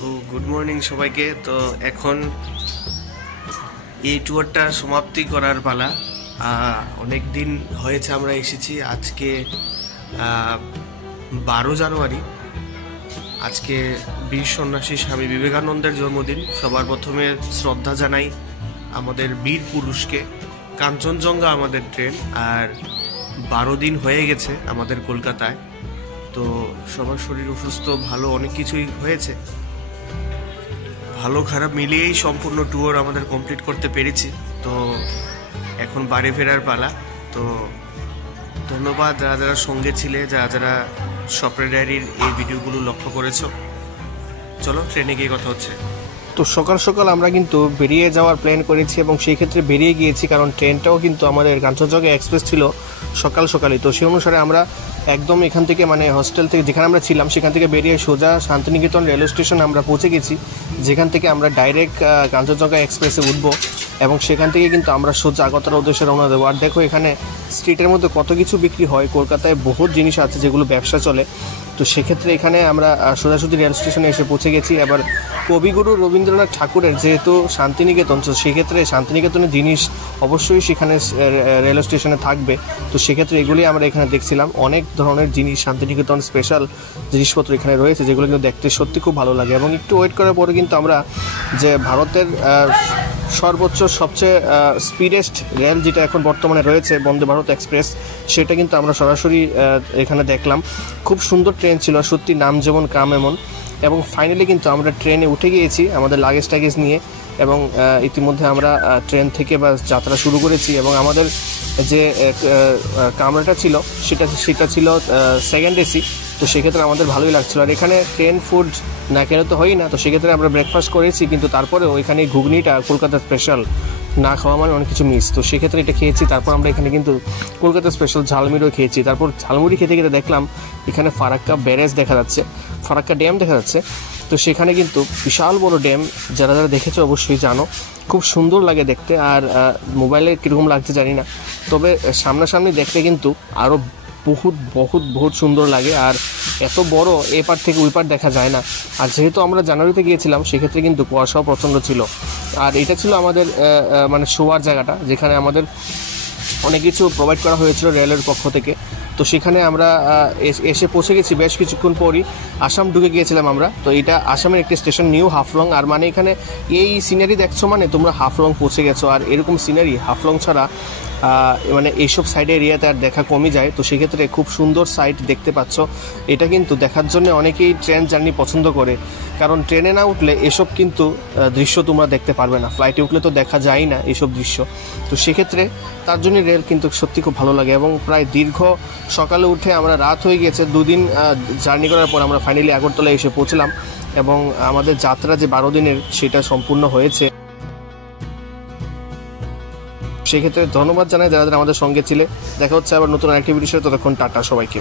তো good morning সবাইকে। তো এখন এই ট্যুরটা সমাপ্তি করার পালা। অনেক দিন হয়েছে আমরা এসেছি। আজকে 12 জানুয়ারি, আজকে বীর সন্ন্যাসী স্বামী বিবেকানন্দের জন্মদিন। সবার প্রথমে শ্রদ্ধা জানাই আমাদের বীর পুরুষকে। কাঞ্চনজঙ্ঘা আমাদের ট্রেন, আর 12 দিন হয়ে গেছে আমাদের কলকাতায়। তো সবার শরীর অসুস্থ, ভালো অনেক কিছুই হয়েছে, ভালো খারাপ মিলিয়েই সম্পূর্ণ ট্যুর আমাদের কমপ্লিট করতে পেরেছি। তো এখন বাড়ি ফেরার পালা। তো ধন্যবাদ যারা যারা সঙ্গে ছিলে, যারা যারা স্বপ্নের ডায়েরির এই ভিডিওগুলো লক্ষ্য করেছো। চলো ট্রেনে গিয়ে কথা হচ্ছে। তো সকাল সকাল আমরা কিন্তু বেরিয়ে যাওয়ার প্ল্যান করেছি এবং সেই ক্ষেত্রে বেরিয়ে গিয়েছি, কারণ ট্রেনটাও কিন্তু আমাদের কাঞ্চনজঙ্ঘা এক্সপ্রেস ছিল সকাল সকালই। তো সেই অনুসারে আমরা একদম এখান থেকে হোস্টেল থেকে যেখানে আমরা ছিলাম সেখান থেকে বেরিয়ে সোজা শান্তিনিকেতন রেলওয়ে স্টেশন আমরা পৌঁছে গেছি, যেখান থেকে আমরা ডাইরেক্ট কাঞ্চনজঙ্ঘা এক্সপ্রেসে উঠবো এবং সেখান থেকে কিন্তু আমরা সোজা আগরতলার উদ্দেশ্যে রওনা দেবো। আর দেখো এখানে স্ট্রিটের মধ্যে কত কিছু বিক্রি হয়। কলকাতায় বহুত জিনিস আছে যেগুলো ব্যবসা চলে। তো সেক্ষেত্রে এখানে আমরা সোজাসুজি রেল স্টেশনে এসে পৌঁছে গেছি। এবার কবিগুরু রবীন্দ্রনাথ ঠাকুরের যেহেতু শান্তিনিকেতন, তো সেক্ষেত্রে শান্তিনিকেতনের জিনিস অবশ্যই সেখানে রেল স্টেশনে থাকবে। তো সেক্ষেত্রে এগুলি আমরা এখানে দেখছিলাম। অনেক ধরনের জিনিস শান্তিনিকেতন স্পেশাল জিনিসপত্র এখানে রয়েছে, যেগুলো কিন্তু দেখতে সত্যি খুব ভালো লাগে। এবং একটু ওয়েট করার পরে কিন্তু আমরা যে ভারতের সর্বোচ্চ সবচেয়ে স্পিডেস্ট রেল যেটা এখন বর্তমানে রয়েছে বন্দে ভারত এক্সপ্রেস, সেটা কিন্তু আমরা সরাসরি এখানে দেখলাম। খুব সুন্দর ট্রেন ছিল, সত্যি নাম যেমন কাম এমন। এবং ফাইনালি কিন্তু আমরা ট্রেনে উঠে গিয়েছি আমাদের লাগেজ নিয়ে, এবং ইতিমধ্যে আমরা ট্রেন থেকে যাত্রা শুরু করেছি। এবং আমাদের যে কামরাটা ছিল সেটা ছিল সেকেন্ড এসি। তো সেক্ষেত্রে আমাদের ভালোই লাগছিল। আর এখানে ট্রেন ফুড না খেলে তো হয়ই না, তো সেক্ষেত্রে আমরা ব্রেকফাস্ট করেছি, কিন্তু তারপরেও এখানে ঘুগনিটা কলকাতা স্পেশাল না খাওয়া মানে অনেক কিছু মিস। তো সেক্ষেত্রে এটা খেয়েছি। তারপর আমরা এখানে কিন্তু কলকাতা স্পেশাল ঝালমুড়িও খেয়েছি। তারপর ঝালমুড়ি খেতে খেতে দেখলাম এখানে ফারাক্কা ব্যারেজ দেখা যাচ্ছে, ফারাক্কা ড্যাম দেখা যাচ্ছে। তো সেখানে কিন্তু বিশাল বড় ড্যাম, যারা যারা দেখেছো অবশ্যই জানো, খুব সুন্দর লাগে দেখতে। আর মোবাইলে কীরকম লাগছে জানি না, তবে সামনাসামনি দেখতে কিন্তু আরও বহুত সুন্দর লাগে। আর এত বড়, এ পার থেকে ওই পার দেখা যায় না। আর যেহেতু আমরা জানুয়ারিতে গিয়েছিলাম সেক্ষেত্রে কিন্তু কুয়াশাও প্রচণ্ড ছিল। আর এটা ছিল আমাদের শোয়ার জায়গাটা, যেখানে আমাদের অনেক কিছু প্রোভাইড করা হয়েছিল রেলের পক্ষ থেকে। তো সেখানে আমরা এসে পৌঁছে গেছি বেশ কিছুক্ষণ পরই। আসাম ঢুকে গিয়েছিলাম আমরা। তো এটা আসামের একটি স্টেশন, নিউ হাফলং। আর মানে এখানে এই সিনারি দেখছো মানে তোমরা হাফলং পৌঁছে গেছো। আর এরকম সিনারি হাফলং ছাড়া এইসব সাইড এরিয়াতে আর দেখা কমই যায়। তো সেক্ষেত্রে খুব সুন্দর সাইট দেখতে পাচ্ছ। এটা কিন্তু দেখার জন্য অনেকেই ট্রেন জার্নি পছন্দ করে, কারণ ট্রেনে না উঠলে এসব কিন্তু দৃশ্য তোমরা দেখতে পারবে না। ফ্লাইটে উঠলে তো দেখা যায় না এইসব দৃশ্য। তো সেক্ষেত্রে তার জন্য রেল কিন্তু সত্যি খুব ভালো লাগে। এবং প্রায় দীর্ঘ সকালে উঠে আমরা রাত হয়ে গেছে, 2 দিন জার্নি করার পর আমরা ফাইনালি আগরতলায় এসে পৌঁছলাম। এবং আমাদের যাত্রা যে 12 দিনের সেটা সম্পূর্ণ হয়েছে। সেক্ষেত্রে ধন্যবাদ জানাই যারা যারা আমাদের সঙ্গে ছিলে। দেখা হচ্ছে আবার নতুন অ্যাক্টিভিটির সাথে। ততক্ষণ টাটা সবাইকে।